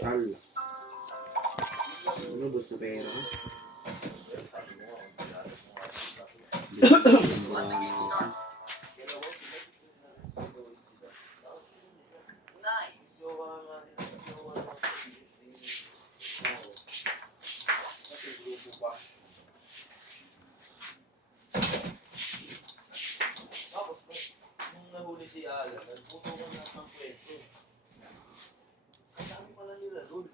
Tal. Ano ba sa pera? Si Alan, nagpupungan na ng pwesto. Ang dami pala nila doon.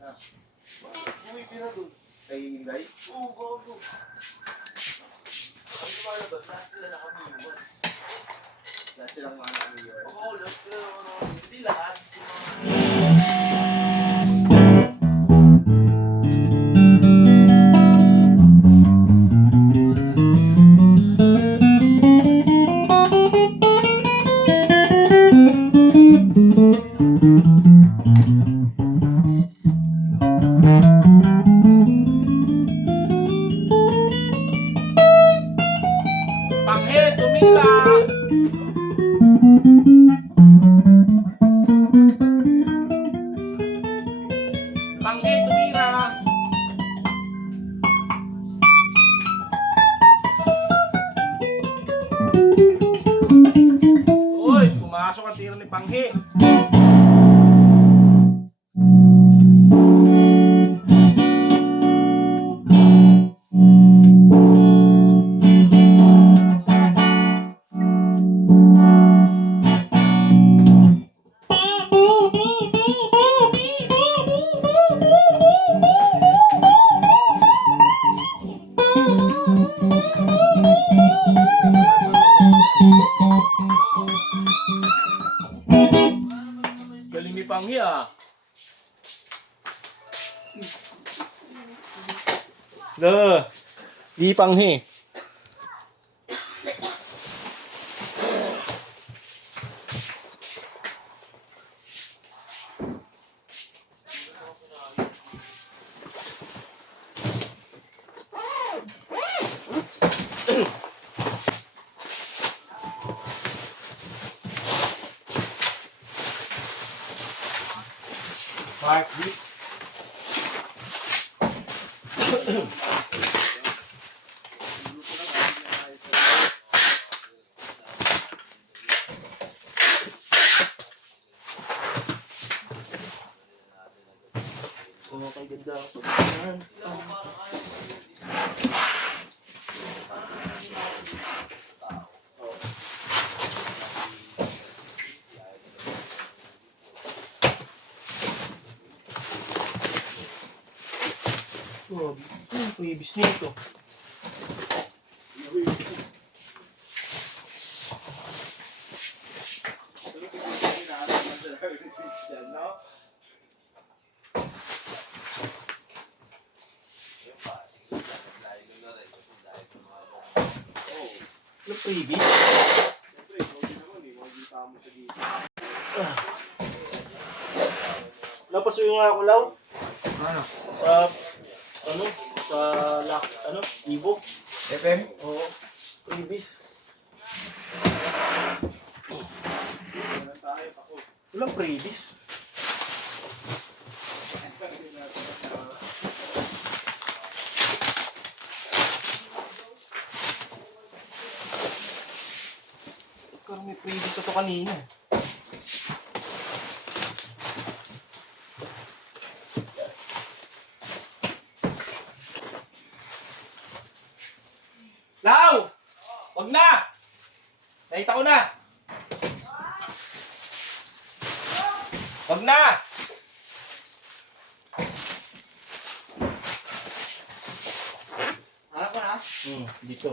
Na, bumipin na doon. Kay Inday? Oo, bago. Ang lumalabas, lahat sila nakamiwan. Lahat silang mga nakamiwan? Oo, lahat sila nakamiwan. Hindi lahat. Panghe, tumila! Panghe, tumira! Uy, pumasok ang tira ni Panghe. Galing ni Panghi ah. Di Panghi. Mark Beats. So, kay ganda ang pagkakaan. Oh, previous nito. Ano previous? Napasuyo nga ako law. Ano? Sa ano? Sa Lux, ano? Ibo. FM? Oo. Previous. Walang previous. Parang may previous ito kanina. Lau! Wag na! Nakita ko na! Wag na! Alam ko na. Dito.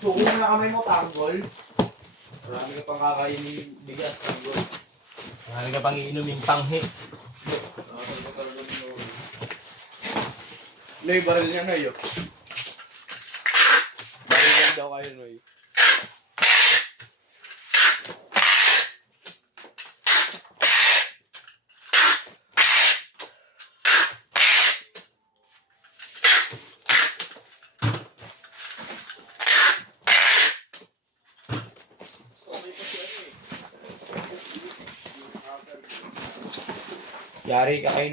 Suko mo na kamay mo, tanggol. Marami ka pang kakainin bigas, tanggol. Marami ka pang iinuming Panghi. Noy, baril niya, Noy. Baril yan daw kayo, Noy. Yari ka kay